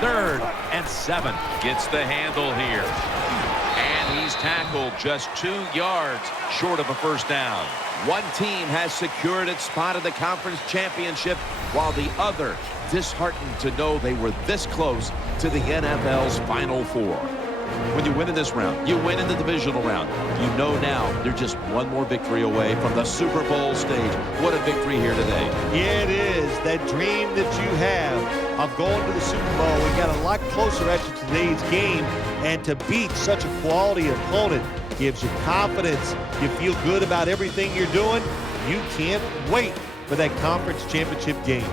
3rd and 7. Gets the handle here. And he's tackled just 2 yards short of a first down. One team has secured its spot in the conference championship, while the other disheartened to know they were this close to the NFL's Final Four. When you win in this round, you win in the divisional round. You know now they're just one more victory away from the Super Bowl stage. What a victory here today. Yeah, it is. That dream that you have of going to the Super Bowl, we got a lot closer after today's game, and to beat such a quality opponent gives you confidence. You feel good about everything you're doing. You can't wait for that conference championship game.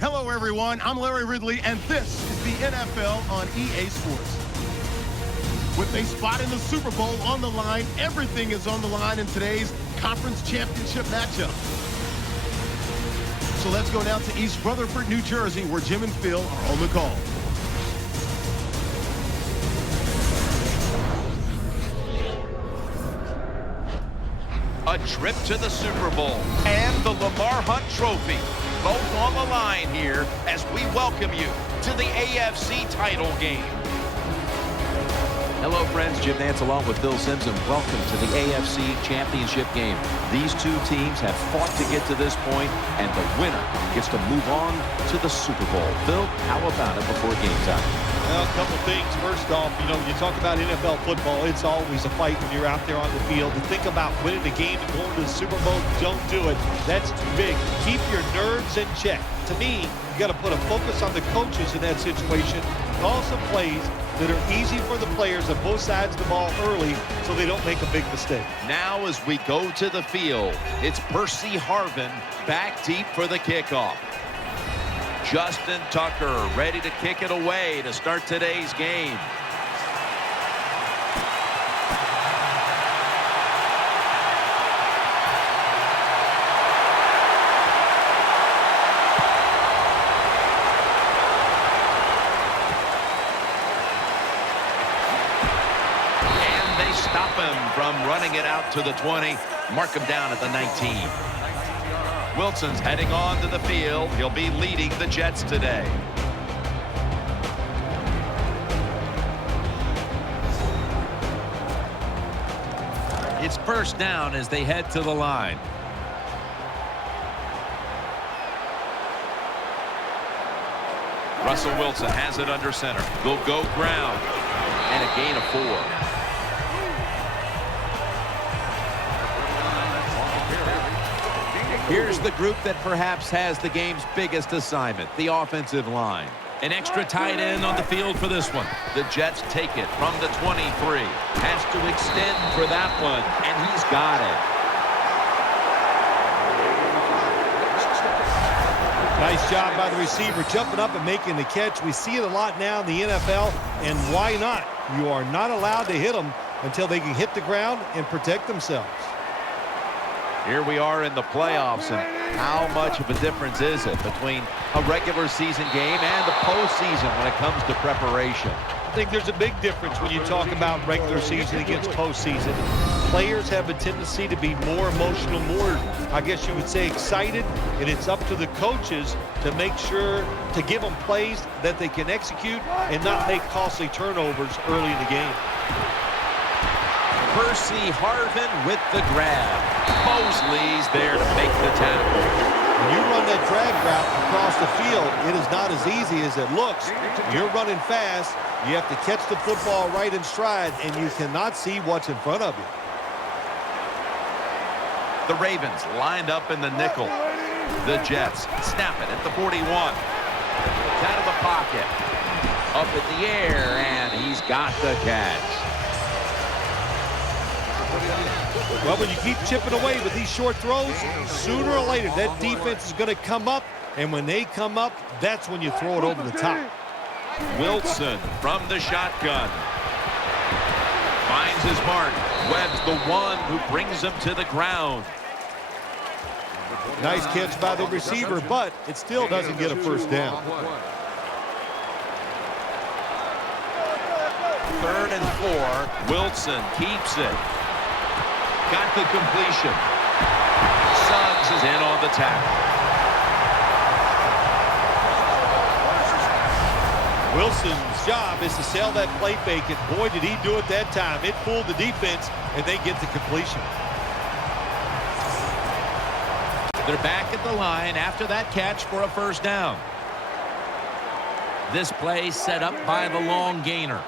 Hello, everyone. I'm Larry Ridley, and this is the NFL on EA Sports. With a spot in the Super Bowl on the line, everything is on the line in today's conference championship matchup. So let's go down to East Rutherford, New Jersey, where Jim and Phil are on the call. A trip to the Super Bowl and the Lamar Hunt Trophy, both on the line here as we welcome you to the AFC title game. Hello, friends. Jim Nantz along with Phil Simms, and welcome to the AFC Championship game. These two teams have fought to get to this point, and the winner gets to move on to the Super Bowl. Phil, how about it before game time? Well, a couple things. First off, you talk about NFL football, it's always a fight when you're out there on the field. To think about winning the game and going to the Super Bowl, don't do it. That's too big. Keep your nerves in check. To me, you got to put a focus on the coaches in that situation. Call some plays that are easy for the players on both sides of the ball early so they don't make a big mistake. Now as we go to the field, it's Percy Harvin back deep for the kickoff. Justin Tucker ready to kick it away to start today's game. And they stop him from running it out to the 20. Mark him down at the 19. Wilson's heading on to the field. He'll be leading the Jets today. It's first down as they head to the line. Russell Wilson has it under center. They'll go ground. And a gain of 4. Here's the group that perhaps has the game's biggest assignment, the offensive line. An extra tight end on the field for this one. The Jets take it from the 23. Has to extend for that one, and he's got it. Nice job by the receiver, jumping up and making the catch. We see it a lot now in the NFL, and why not? You are not allowed to hit them until they can hit the ground and protect themselves. Here we are in the playoffs, and how much of a difference is it between a regular season game and the postseason when it comes to preparation? I think there's a big difference when you talk about regular season against postseason. Players have a tendency to be more emotional, more, I guess you would say, excited, and it's up to the coaches to make sure to give them plays that they can execute and not make costly turnovers early in the game. Percy Harvin with the grab. Mosley's there to make the tackle. When you run that drag route across the field, it is not as easy as it looks. You're running fast. You have to catch the football right in stride, and you cannot see what's in front of you. The Ravens lined up in the nickel. The Jets snap it at the 41. Out of the pocket. Up in the air, and he's got the catch. Well, when you keep chipping away with these short throws, sooner or later that defense is going to come up, and when they come up, that's when you throw it over the top. Wilson from the shotgun. Finds his mark. Webb's the one who brings him to the ground. Nice catch by the receiver, but it still doesn't get a first down. 3rd and 4. Wilson keeps it. Got the completion. Suggs is in on the tackle. Wilson's job is to sell that play fake, and boy, did he do it that time. It fooled the defense, and they get the completion. They're back at the line after that catch for a first down. This play set up by the long gainer.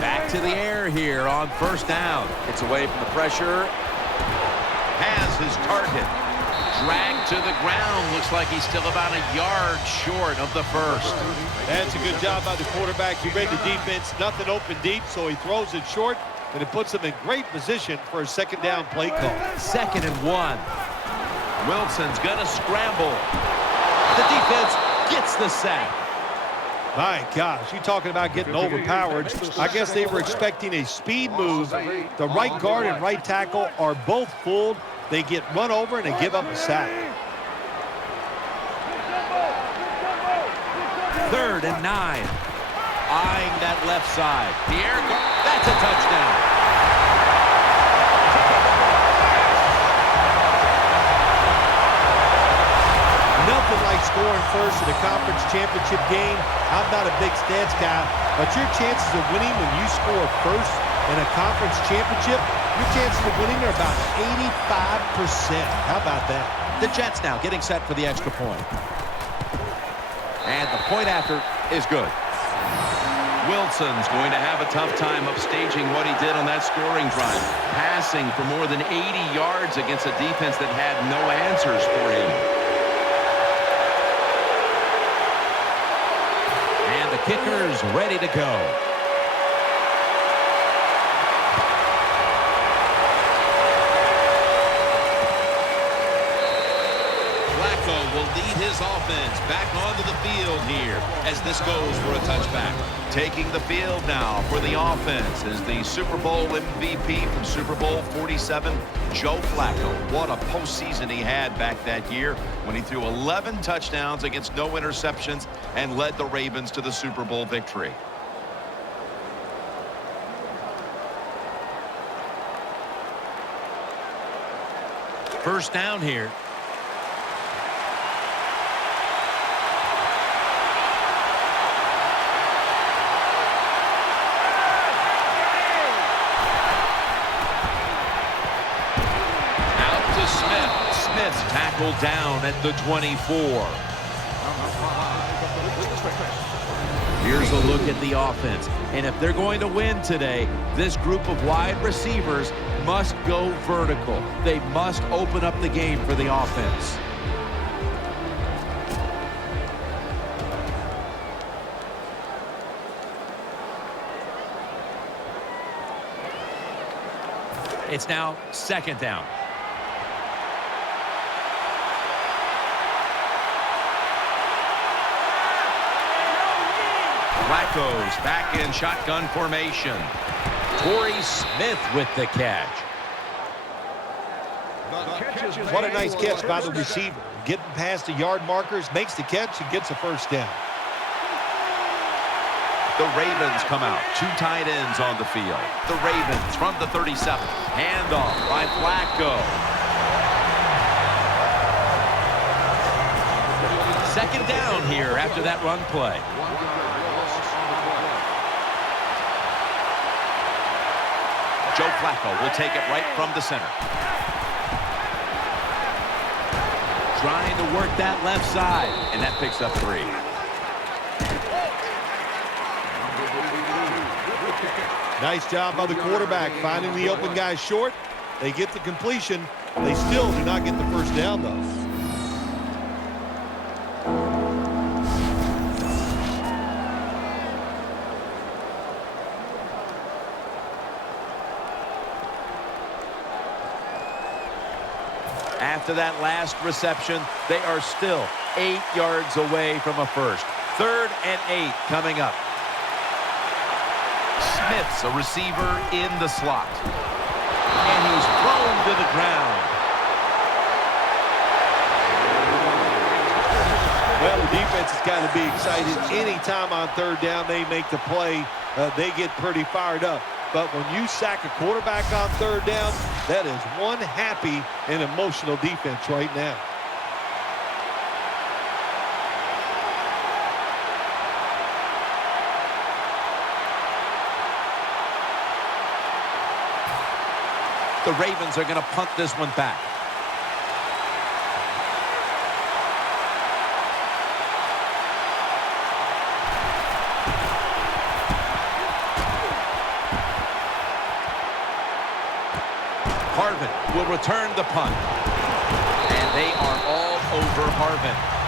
Back to the air here on first down. It's away from the pressure. Has his target. Dragged to the ground. Looks like he's still about a yard short of the first. That's a good job by the quarterback. He read the defense. Nothing open deep, so he throws it short, and it puts him in great position for a second down play call. 2nd and 1. Wilson's going to scramble. The defense gets the sack. My gosh, you talking about getting overpowered. I guess they were expecting a speed move. The right guard and right tackle are both fooled. They get run over and they give up a sack. 3rd and 9. Eyeing that left side. The air guard. That's a touchdown. Nothing like scoring first in a conference championship game. I'm not a big stats guy, but your chances of winning when you score first in a conference championship, your chances of winning are about 85%. How about that? The Jets now getting set for the extra point. And the point after is good. Wilson's going to have a tough time upstaging what he did on that scoring drive. Passing for more than 80 yards against a defense that had no answers for him. And the kicker's ready to go. Will lead his offense back onto the field here as this goes for a touchback. Taking the field now for the offense is the Super Bowl MVP from Super Bowl 47, Joe Flacco. What a postseason he had back that year when he threw 11 touchdowns against no interceptions and led the Ravens to the Super Bowl victory. First down here. Smith's tackled down at the 24. Here's a look at the offense. And if they're going to win today, this group of wide receivers must go vertical. They must open up the game for the offense. It's now 2nd down. Flacco's back in shotgun formation. Torrey Smith with the catch. What a nice catch by the receiver. Getting past the yard markers, makes the catch, and gets a first down. The Ravens come out. 2 tight ends on the field. The Ravens from the 37. Handoff by Flacco. 2nd down here after that run play. Joe Flacco will take it right from the center. Trying to work that left side, and that picks up 3. Nice job by the quarterback finding the open guy short. They get the completion. They still do not get the first down, though. After that last reception, they are still 8 yards away from a first. 3rd and 8 coming up. Smith's a receiver in the slot. And he's thrown to the ground. Well, the defense has got to be excited. Anytime on 3rd down they make the play, they get pretty fired up. But when you sack a quarterback on 3rd down, that is one happy and emotional defense right now. The Ravens are going to punt this one back. Harvin will return the punt. And they are all over Harvin.